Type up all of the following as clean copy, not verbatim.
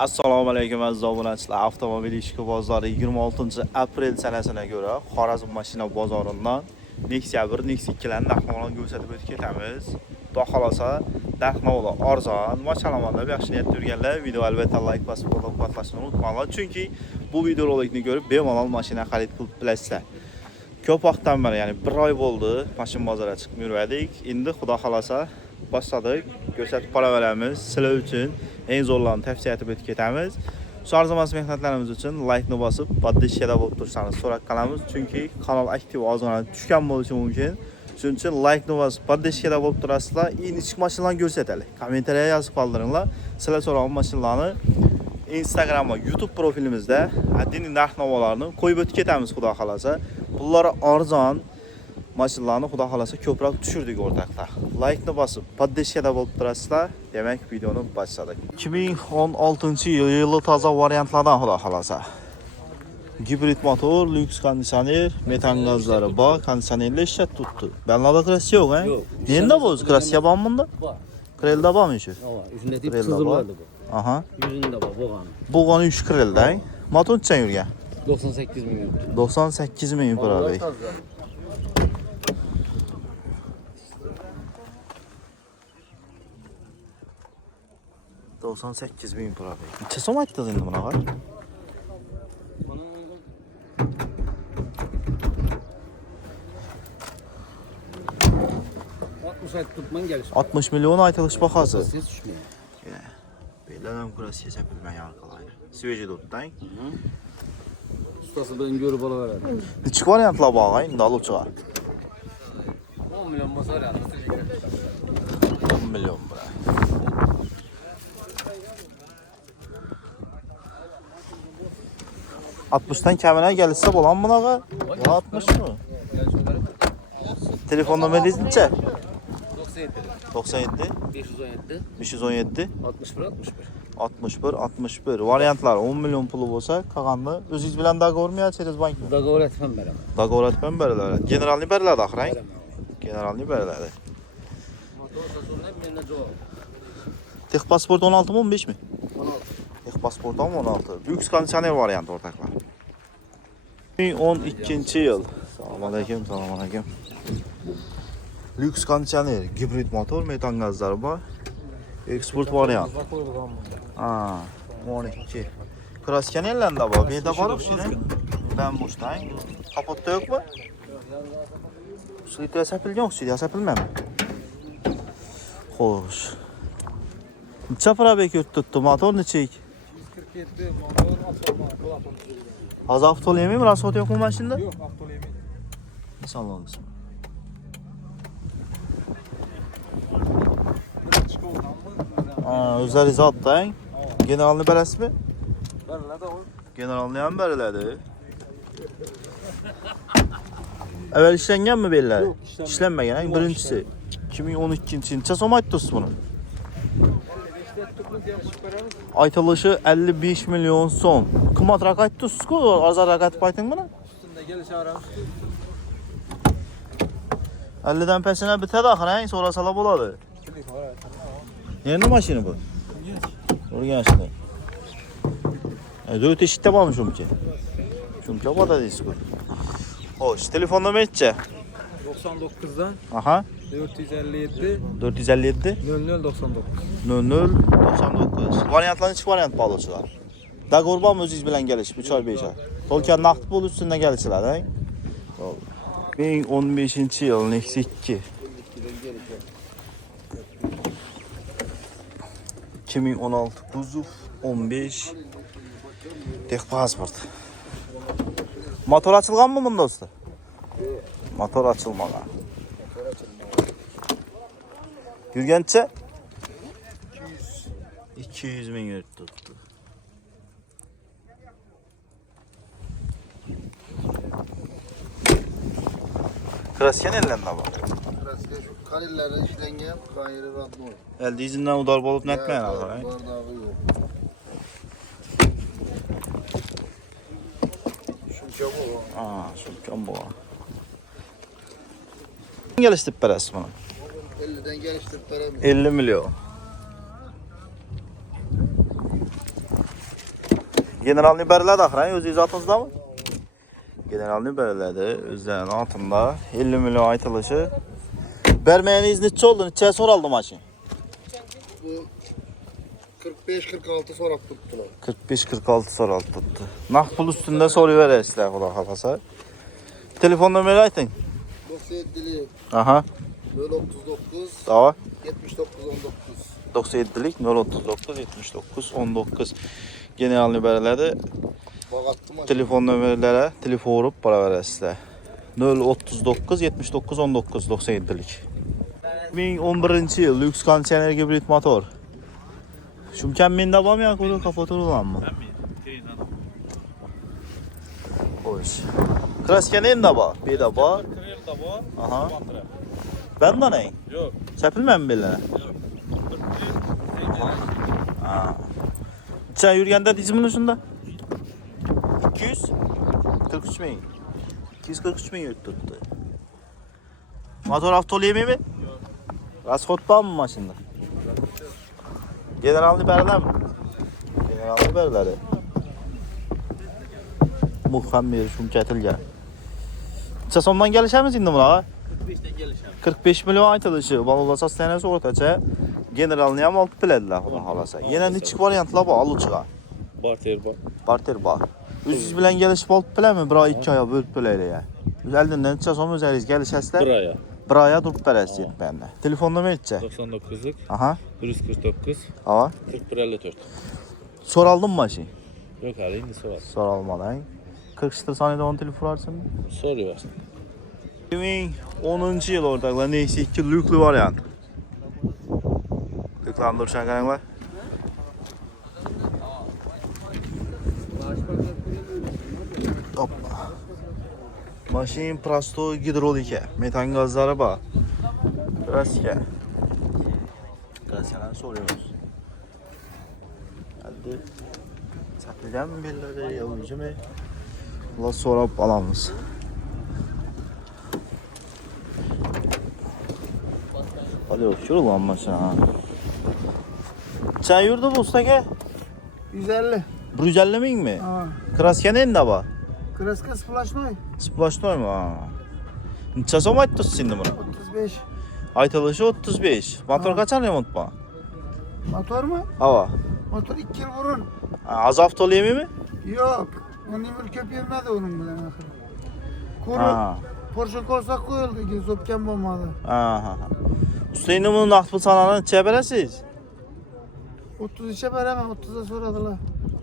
Assalomu alaykum aziz obunachilar. Avtomobil ishki bozori 26-aprel sanasiga ko'ra Xorazm mashina bozoridan Nexia 1, Nexia 2 larni narxlarini ko'rsatib o'tib ketamiz. Xudo xolosa, narxlar arzon va chalamonda yaxshi niyatda yurganlar video albatta like bosib qo'llab-quvvatlashni unutmanglar, chunki bu videorolikni ko'rib bemalol mashina xarid qilib bilasizlar. Ko'p vaqtdan beri, ya'ni 1 oy bo'ldi, mashina bozoriga chiqib yurgandik. Endi xudo xolosa boshladik, ko'rsatib qo'yaveramiz. Sizlar uchun eng zo'rlarni tavsiya etib o'tib ketamiz. Shu arzimas mehnatlarimiz uchun like ni bosib, podpishkada bo'lib tursangiz so'rab qolamiz, chunki kanal aktiv ozgina tushgan bo'lishi mumkin. Shuning uchun like ni bosib, podpishkada bo'lib turasizlar. Ichki mashinalarni ko'rsataylik. Kommentariya yozib qoldiringlar. Sizlar so'ragan mashinalarni Instagram va YouTube profilimizda adiniy narx-navolarni qo'yib o'tib ketamiz, xudo xolasa. Pullar arzon mashinalarni xudo xolasa ko'proq tushirdik o'rtoqlar. Like ni bosib, podpishkada bo'lib turasizlar. Demak, videoni boshladik. 2016-yil toza variantlardan xudo xolasa. Gibrid motor, lyuks konditsioner, metan gazlari bor, konditsionerlar ishlat tutdi. Benlarda kraska yo'q, ha? Nenda bu? Kraska bormi bunda? Bor. Krelda bormi shu? Yo'q, shunday deb qiziladi bu. Aha. Yuzunda bor, bo'lgan. Bo'lgani 3 krelda, ha? Motor necha yurgan? 98 ming yurdi. 98 ming pul. 98 ming pul. Necha so'm aytdingiz endi bunaqa? Tutman geliş. 60 milyon aytilish bahası. Siz düşmeyin. Belirlem kurası yapılmaya arkalayır. Sveci tuttan. Ustası ben görüp alıverdim. Neçik variantlar var, indi alıp çıkar. 10 milyon basar ya. 10 milyon bura. Altmıştan kamine gelirse bolan mı nağa? 60 mı? Telefon numarası neçe? 97 517 517 61 61 61 61 variantlar 10 milyon pulu bo'lsa, qolganini o'zingiz bilan dogovor mi açarız bankni? Dogovor etmem beraman. Dogovor etmem beriladi. Generalni beriladi axir. Generalni beriladi. Tex pasport 16 mi 15 mi? 16. Tex pasport 16. Lyuks konditsioner variantı ortaklar. 2012 yıl. Assalomu alaykum, assalomu alaykum. Lyuks konditsioner, gibrid motor, metan gazlari bor. Eksport variant. Ha, 12. Kraska nelanda bor? Bu yerda bor o'xshaydi. Ben boşdang. Kapotda yo'qmi? Suit yasapilgan yo'q, suit yasapilmaymi? Xo'sh. Necha probek o'tdi? Motor nechik? 147 motor avtomat. Hozir avtolaymi? Rasxod yo'qmi mashinada? Yo'q, avtolaymi. Salonimiz. O'zlaringiz otdang. Generalni berasizmi? Beriladi o. Generalni ham beriladi. Avval ishlanganmi bellar? Yo'q, Ishlanmagan, birinchisi. 2012-yil. Necha so'm aytdingiz buni? Aytilishi 55 milyon so'm. Qimmatroq aytdingiz-ku, arzonroq aytib ayting buni. Üstünde gelişaveramiz. 50 dan pesine bitadi axir, so'rasalar bo'ladi. Endi mashina bu. O'rganishdi. Dört eshikda bormi shumka? Shumka bor dedingiz-ku. Xo'sh, telefon nomeri necha? 99'dan Aha. 457 457 0099. 0099. Variantlar necha variant bor o'shalar? Dogovor bormi o'zingiz bilan kelish 3 oy 5 oy? To'lkan naqd pul ustidan kelishlar, ha? 2015-yil Nexia 2. 2016 kuzov 15 Tex pasport. Motor açılganmı bunda usta? Motor açılmagan. Yurgancha 200 ming yurib tutdi. Kraska nelanda bor? Kraska şu karillerde işlengen kayırı radno. Elde izinden udar bolup netmeyen ağır. Bardağı yok. Şunca bu. Aa, şunca bu. Geliştirip beresiz bunu? 50'den geliştirip veremiyor. 50 milyon. Generalni beriladi axir, o'zingiz otingizda mı? Generalni beriladi, o'zlarining altında 50 milyon aytilishi. Bermeyeniz neçe oldu? Neçe soraldı maşın? Bu 45-46 so'rab turibdilar. 45-46 soraldı tuttu. Naqd pul üstünde soruverasizlar, xudo xolasa. Telefon nomeri ayting. 97'li Aha. 039 Tamam. 79 19. 97'lik 039 79 19. Generalni beriladi. Bağattım aşağı. Telefon nömerlere telefon vurup para verasizlar. 039 79 19 97'lik. 2011 yıl lüks konditsioner hibrid motor. Shumkan menda bormi yoki uni kafoto'lanmi? Xo'sh. Kraska nenda bor? Beda bor. Krelda bor. Aha. Benda ne? Yo'q. Chapilmaymi bellar? Ha. Sen yurganda deysizmi shunda? 243 ming. 243 ming yurib turibdi. Motor avtoleymimi? Расход bormi mashinada? Generalni beriladi. Generalni beriladi. Muhammed shumkatilgan. Necha so'mdan kelishamiz endi bunaqa? 45 dan kelishamiz. 45 milyon aytilishi. Valula sostanasi o'rtacha. Generalni ham olib biladilar, xudo xolasa. Yana nechik variantlar bor oluvchiga? Barter bor. Barter bor. O'zingiz bilan kelishib olib biladimi? Bir oy, 2 oy bo'lib to'laylik ya. Oldindan necha so'm o'zingiz kelishasizlar? 1 aya. Bir aya turib berasiz yetmaganda. Telefon nomeringiz-chi? 99'lik Aha. 149 Ava. 4154. So'raldimmi mashi? Yo'q, hali endi so'radi. So'ralmading. 40 saniyada 10 telefon urarsinmi? So'rayversin. 2010 yıl ortaklar neyse 2 lüklü variant. Lüklandırışan kanallar. Hoppa. Maşin prosto gidrolike. Metan gazları var. Klasike. Klasike'den soruyoruz. Hadi. Satacağım mı birileri yavucu mu? Ulan sorup alamız. Hadi uçur lan maşına. Sen yurdu bu ustake? 150. 150 ming mi? Ha. Kraska nenda bor? Kraska splashnoy. Splashnoy mu? Ha. Necha so'm aytdingiz şimdi buni? 35. Aytilishi 35. Motor qachon remont bor? Motor mu? Hava. Motor 2 yıl burun. Az avtolemimi? Yok. Onun bir köp yermedi onun bilen ahir. Kuru. Ha. Porsche koysak koyuldu ki sopken bulmadı. Ha. Usta endi buni naqd pul sanalini necha berasiz? 30 işe veremem. 30'a soradılar.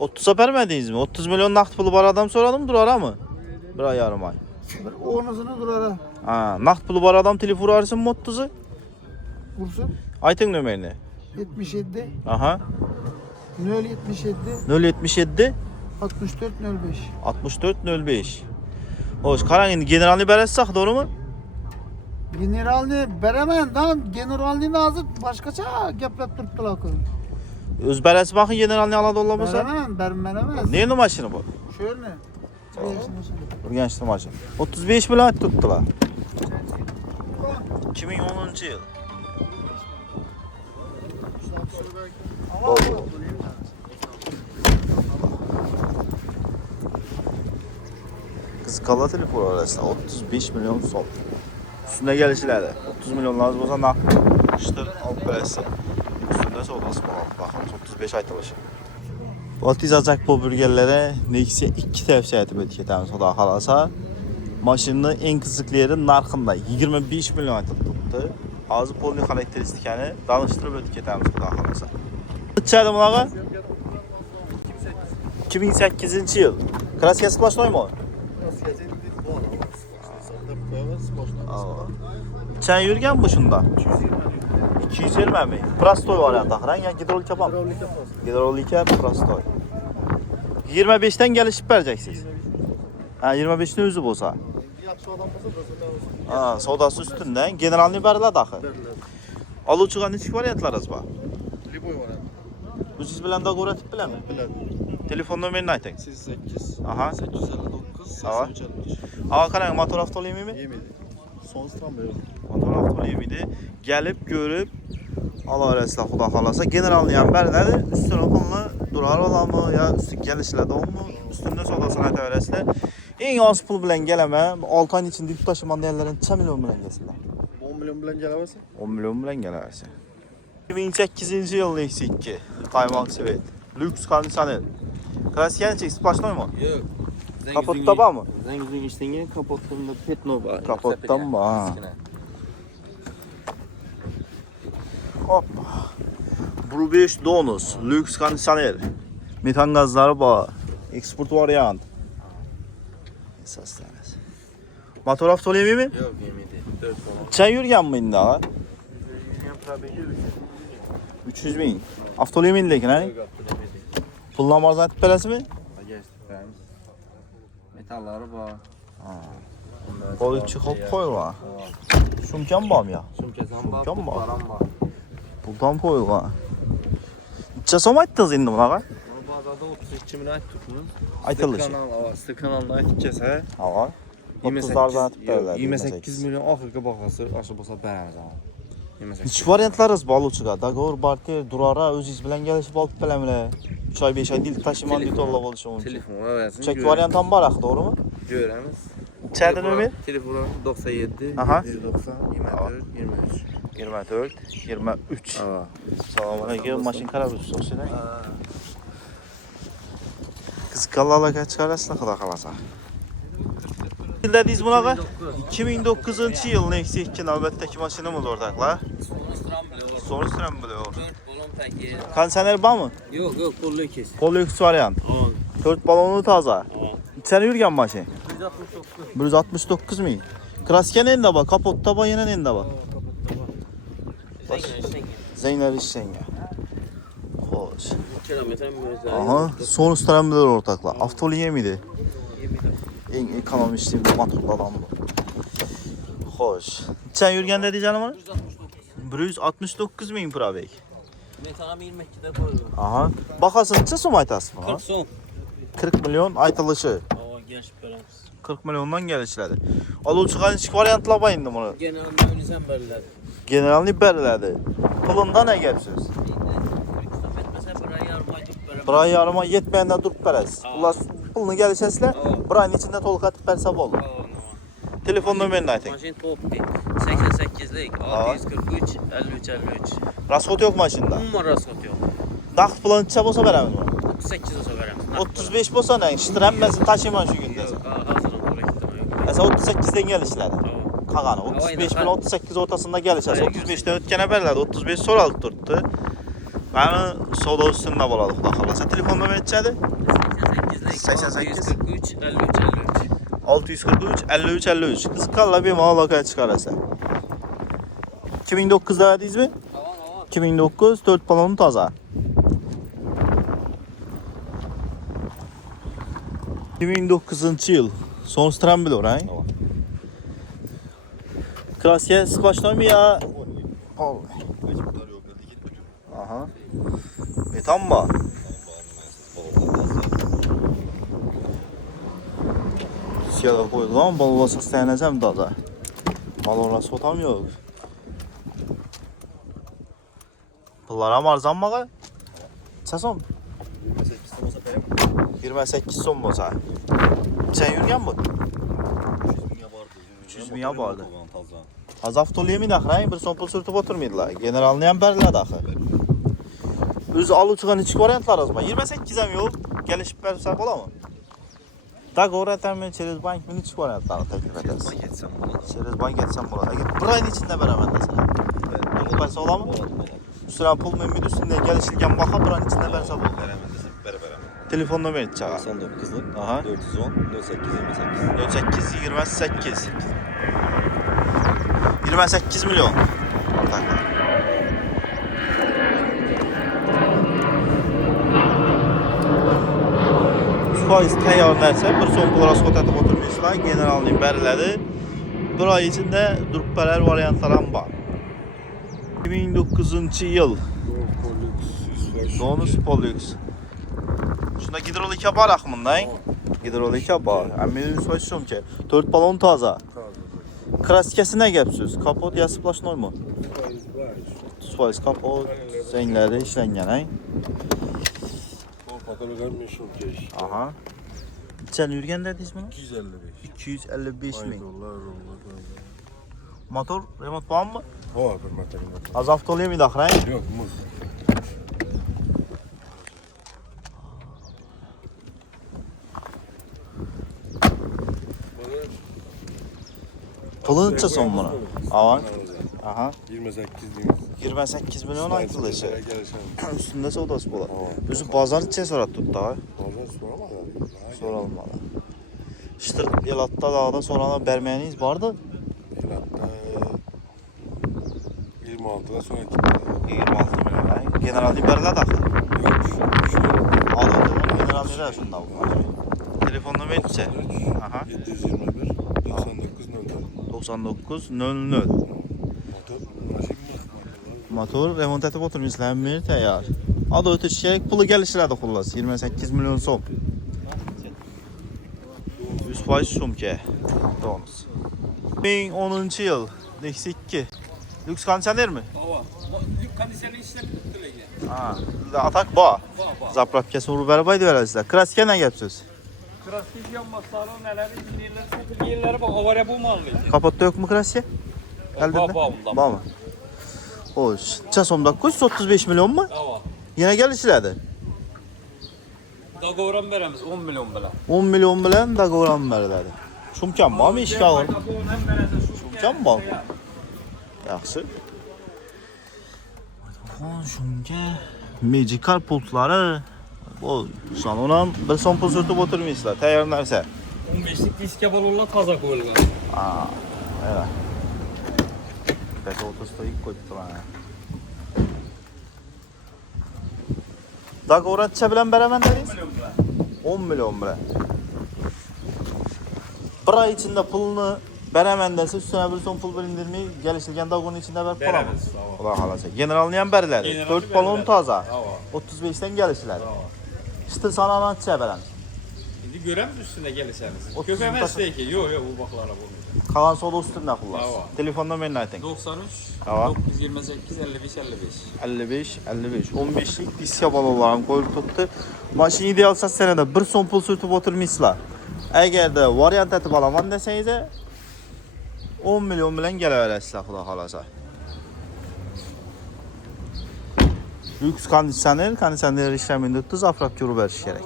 30'a vermedingizmi? 30 milyon naqd puli bor odam so'radim, durarami? 1 oy yarım oy. Bir 10'usunu durara. Ha, naqd puli bor odam telefon urarsinmi 30'u? Vursun. Ayting nomerini. 77. Aha. 077. 077 64 05. 64 05. Hoş, qarang endi generalni berasiz, to'g'rimi? Generalni beraman dan generalni hozir boshqacha gaplab turibdilar ku. O'z berasiz baxin generalni oladi olsa bo'lsa. Beraman. Neydi mashina bu? Şöyle. Urganchda mashina. 35 bilan aytib turibdilar. 2010 yil. Qizqala telefon orasida 35 milyon so'm. Üstüne gelişilerde 30 milyon lazım olsa naqd qishtir olib berasiz. Üstünde savdosi bor. Baxamiz 35 aytilishi. Valtizajak bu burgerlere Nexia 2 tavsiye etib o'tib ketamiz, xudo xolasa. Mashinani eng qiziqli yeri narxida 25 milyon aytib turibdi. Hozir polni xarakteristikani tanishtirib o'tib ketamiz, xudo xolasa. Necha bunaqa? 2008 yil. Kraska splashnoymi? Sen yurgan bu shunda? 220 mi? Prostoy variantı axir, ya gidrolika bormi? Gidrolika prostoy. 25'ten gelişib bereceksiniz. Ha, 25'in o'zi bo'lsa. Yaxshi odam bo'lsa, Ha, savdosi ustidan generalni beriladi axir. Oluvchiga nechik variantlaringiz bor? Liboy var. O'zingiz bilan dogovor etib bilaman. Biladi. Telefon nomerini ayting. 88. Aha. 859. Aha. 83. Aa, qarang, motor avtolemimi? Yemedi. Son sıram böyle. Motor avtolemini gelip görüp alaverasizlar, xudo xolasa. Generalni ham beriladi, ustini pulni durar olamı ya gelişlədi olmu? Üstündə sodasını aytavərəsilər. Eng az pul bilan gəlama 6 ayın içində yük daşıman deyirlərin neçə milyon bilan gəlsinlər? 10 milyon bilen gelemezsin. 10 milyon bilan gələrsən. 2008-ci il Nexia 2 Qaymaq Svet. Lüks kondisioner. Klassik splaşnoy mu? Yo'q. Kapotda bormi? Zangizning ishlangan kapotda petno bor. Kapotdan mı? Ha. Hop. Bru 5 Donus, lüks kondisioner. Metan gazları var. Eksport variant. Esas tanesi. Motor avtolu yemi mi? Yo'q, yemedi. 4 balon. Çay yürgen mi indi ağa? 300 bin. Avtolu yemi lekin ha? Yo'q, yemedi. Puldan marzan etip belası mi? Geçtiklerimiz. Metalları var. Kolu çıkıp koyulma. Sumkan var mı ya? Sumkasam var, Sumkan var. param var. Puldan koyulma. Neçə som aytdınız indi bunağa? Bunu bazarda 32 min tutmuş. Aytılışı. Sır kanalına aytıp kese. Hava. 30'lardan atıb bərlər. 28 milyon axırqı baxası aşı basa bərəmiz ama. 28. Hiç variantlarız balıqçığa. Dağır, barter, durara, öz iz bilən gəlişib alıb beləmlə. 3 ay, 5 ay dil taşıman Telefon. ditolla oluşu mümkün. Telefona versin. Çek variantan var axı, doğru mu? Görəmiz. Çərdə nömrə? Telefonu 97 Aha. 190 24 23. 24, 23. Aa. Salamünaleyküm. Maşın karabüsü sosyal. Kız kallala çıxarasın xada qalasa. Dediyiz bunağa 2009-cu il Nexia 2 navbətdəki maşınımız ordaqlar. Sonra sürəm biliyor. 4 balon peki. Kondisioner var mı? Yok yok kollu kes. Polux variant. 4 balonu taza. İçeri yürgen maşın. 169. 169 min. Krasken elinde bak, kapotta bak, yine elinde bak. Zeynep işlenge. Hoş. Kilometre mi? Aha, son üstlenmeler ortaklar. Avtolu yemiydi. En ekonomik motorlu adam bu. Hoş. Sen yürgen dedi canım onu? 169 min para bey. Metana 22'de koyuyor. Aha. Bakasın neçə som aytasın? 40 son. 40 milyon aytılışı. Aa genç paramız. 40 milyondan gəlişlədi. Alıcıqan ilk variantla var indi bunu. Genelde öyle sen belirler. Generalni bərlədi. Pulunda nə gəpsiz? Mesela buraya yarım ay tut beraber. Bir ay yarıma yetməyəndə durub bərəz. Bunlar pulunu gəlişəslər, bir ayın içində tolq atıb bərsə olur. Telefon nömrəni aytın. Maşin topti. 88'lik 643 53 53. Rasxot yox maşında. Numara satıyor. Dağ planı neçə bolsa bərəmin bunu? 38 olsa verəm. 35 bolsa nə? İştirənməsin, taşıyman şu gündə. Yok hazırım kolektif. Məsələn 38-dən gəlişlədi. Qağanı 35 bin 38 ortasında gəlişəsə 35-dən ötkənə bərlədi. 35 sonra tutdu. Məni soda üstündə boladıq da xalasa. Telefon nömrə neçədir? 88'lik 643 53 53. 643 53 53. Qız qalla bir malaka çıxarasa. 2009'da verdiniz mi? Tamam tamam. 2009 4 balonu taza. 2009-cu il. Son stran biliyor ha? Krasiye splaşnoy mu ya? Aha. Metan mı? Siyada koyulan balona saslanacağım da. Balona sotam yok. Pullara marzan mı? Çasom? 28 son bolsa. Sen yürgen mi? 300 bin ya vardı. Az avtolu yemin axırayın bir son pul sürtüp oturmaydılar. Generalını hem bərlədi axı. Öz alıcıqan içki variantlarız mı? 28'em yok. Gelişip versek ola mı? Dogovor etemmen Çerez Bank mini içki variantlarını teklif ederiz. Çerez Bank etsem bula. Bir ayın içinde veremem de sana. Dolu verse ola mı? Üstüne pul mümkün üstünde gelişirken baka bir ayın içinde versek olur. Telefon nömrəni çağa. 99'lık Aha. 410 08 28. 08 28. 28 milyon. Ortaklar. Faiz təyar nərsə bir son pul rasxot atıb oturmuşlar. Generalını bərlədi. Bir ay içində durubbələr variantlarım var. 2009-cu il. Donus Polux. Şunda hidrolika var axımında. Hidrolika var. Əmir söyləyirəm ki, 4 balon taza. Kraskəsi nə gəpsiz? Kapot ya splaşnoy mu? 30% kapot, zəngləri işləngən, hə? Katalogam meşhur keş. Aha. Sen yürgen dediniz mi? 255. 255 Ay ming. dolar. Motor remont var mı? Var bir materyal. Az avtoluyum bir dakika. Yok muz. Pulun neçə son bunu? Avan. Aha. 28 deyimiz. 28 milyon aytıldı şey. Gelişen. Üstünde sodası bolar. Özü bazar neçə sorat tutdu ha? Bazen soramadı. Soralmalı. Şıtır Elatda dağda sonradan bərməyiniz vardı. Hatta 26'da sonra gitti. 26 milyon. Yani generalde berler daxil. Yok şu. Adı generalde də şunda bunlar. Telefonla verirse. Aha. 721 99 00. 99 00. Motor maşin Motor remont etib oturmuşlar mı? Tayyor. Adı ötüşecek, pulu gelişlerdi xullas. 28 milyon so'm. 100% sumka. Donuz. 2010 yıl. Nexus 2. Lüks konditsioner mi? Yük kondisiyonu işlep tuttular. Ha. Atak bu. Zapravkası vurup arabaydı verəsizlər. Kraska nə gəpsiz? Krastik yanmazları neleri bilirler, satır yerleri bak avara bu mallıydı. Kapotta yok mu kraska? Elde Var, ondan. Var mı? Hoş. Çasomda 135 milyon mu? Ava. Yine gelişlerdi. Dagoran veremiz 10 milyon bile. 10 milyon bilen da qoran verdiler. Şumkan var mı işgal var? Şumkan var. Yaxşı. Şumka. Magical pultları. Bu salondan bir son pul sürtüp oturmuşlar. Tayyor narsa. 15'lik diske balonla taza koyulgan. Aa, evet. Peki otostoyik koydular. Da qoran çə bilən bərəmən deriz? 10 milyon bilen. Bir ay içinde pulunu veremendiyse üstüne bir son pul bilindirmeyi geliştirgen dagonun içinde ver para mı? Veremez, Allah halası. Generalini hem verirler. Generalini 4 balon verirler. taza. Ava. 35'ten geliştiler. İşte sana anlatacağım ben. Şimdi göremiz üstünde gelirseniz. 30 Köpemez değil ki. Yok bu baklara bunu. Kalan soda üstünde kullan. Ava. Telefonla beni aytın. 93, Ava. 928, 55, 55. 55, 15'lik disya balonlarım koyup tuttu. Maşını idealsa senede bir son pul sürtüp oturmuşlar. Eğer de varyant etip alaman deseniz 10 milyon bilen geleverəsizlər xuda xalasa. Lüks kondisioner işleminde tuttu, zafrat görüb veriş gerek.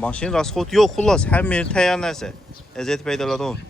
Maşın rasxot yox, xullas, hər meri təyər nəsə. Əziyyət peydaladı onu.